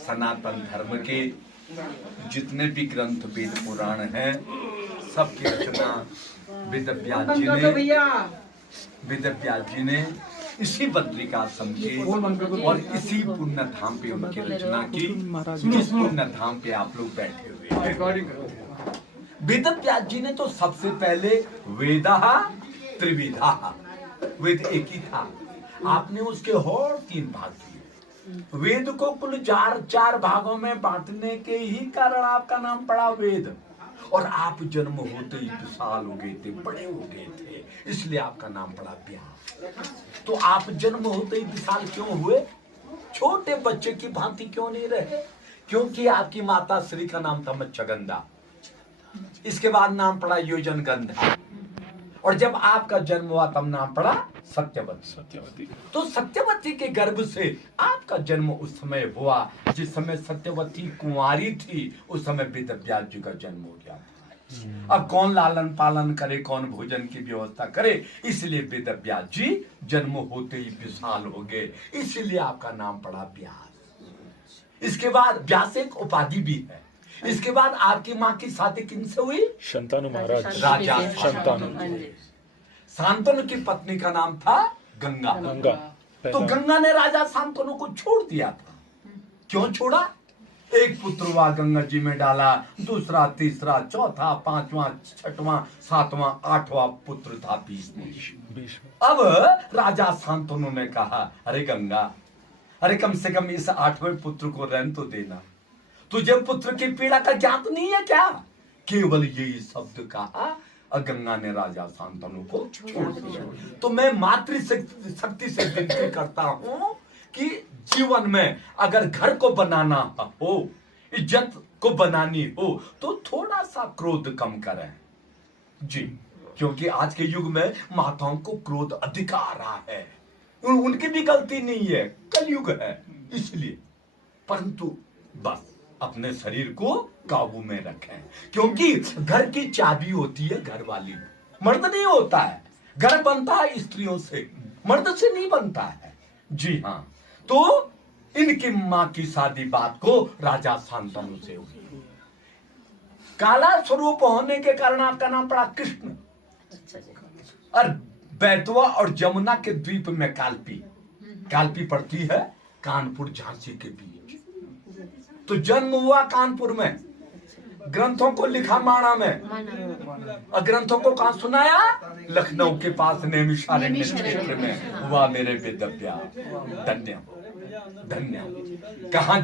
सनातन धर्म के जितने भी ग्रंथ वेद पुराण हैं सबकी रचना वेदव्यास जी ने इसी बद्रिकाश्रम के और इसी पुण्य धाम पे उनकी रचना की, जिस पुण्य धाम पे आप लोग बैठे हुए हैं। वेदव्यास जी ने तो सबसे पहले वेदः त्रिविधा, वेद एक ही था, आपने उसके और 3 भाग किए। वेद को कुल 4 भागों में बांटने के ही कारण आपका नाम पड़ा वेद। और आप जन्म होते ही विशाल हो गए थे, बड़े हो गए थे, इसलिए आपका नाम पड़ा व्यास। तो आप जन्म होते ही विशाल क्यों हुए? छोटे बच्चे की भांति क्यों नहीं रहे? क्योंकि आपकी माता श्री का नाम था मत्स्यगंधा, इसके बाद नाम पड़ा योजनगंधा, और जब आपका जन्म हुआ तब नाम पड़ा सत्यवती। तो सत्यवती के गर्भ से आपका जन्म उस समय हुआ जिस समय सत्यवती कुंवारी थी, उस समय वेदव्यास जी का जन्म हो गया था। अब कौन लालन पालन करे, कौन भोजन की व्यवस्था करे, इसलिए वेदव्यास जी जन्म होते ही विशाल हो गए, इसलिए आपका नाम पड़ा व्यास। इसके बाद व्यास एक उपाधि भी है। इसके बाद आपकी माँ की शादी किनसे हुई? शंतनु महाराज, राजा शंतनु। शांतनु की पत्नी का नाम था गंगा। तो गंगा ने राजा शांतनु को छोड़ दिया था। क्यों छोड़ा? एक पुत्र हुआ गंगा जी में डाला, दूसरा, तीसरा, चौथा, 5वां, 6वां, 7वां, 8वां पुत्र था भीष्म। अब राजा शांतनु ने कहा, अरे गंगा, अरे कम से कम इस 8वें पुत्र को रहने तो देना, तुझे पुत्र की पीड़ा का ज्ञात नहीं है क्या? केवल यही शब्द कहा, गंगा ने राजा शांतनु को छोड़ दिया। तो मैं मातृ शक्ति से विनती करता हूं कि जीवन में अगर घर को बनाना हो, इज्जत को बनानी हो, तो थोड़ा सा क्रोध कम करें जी, क्योंकि आज के युग में माताओं को क्रोध अधिक आ रहा है। उनकी भी गलती नहीं है, कलयुग है इसलिए, परंतु बस अपने शरीर को काबू में रखें, क्योंकि घर की चाबी होती है घर वाली, मर्द नहीं होता है। घर बनता है स्त्रियों से, मर्द से नहीं बनता है। जी हाँ, तो इनकी मां की शादी बात को राजा शांतनु से हुई। काला स्वरूप होने के कारण आपका नाम पड़ा कृष्ण। और बैतवा और जमुना के द्वीप में कालपी पड़ती है कानपुर झांसी के बीच। तो जन्म हुआ कानपुर में, ग्रंथों को लिखा माणा में, और ग्रंथों को कहां सुनाया? लखनऊ के पास नैमिषारण्य क्षेत्र में हुआ मेरे वेदव्यास। धन्य धन्य। कहां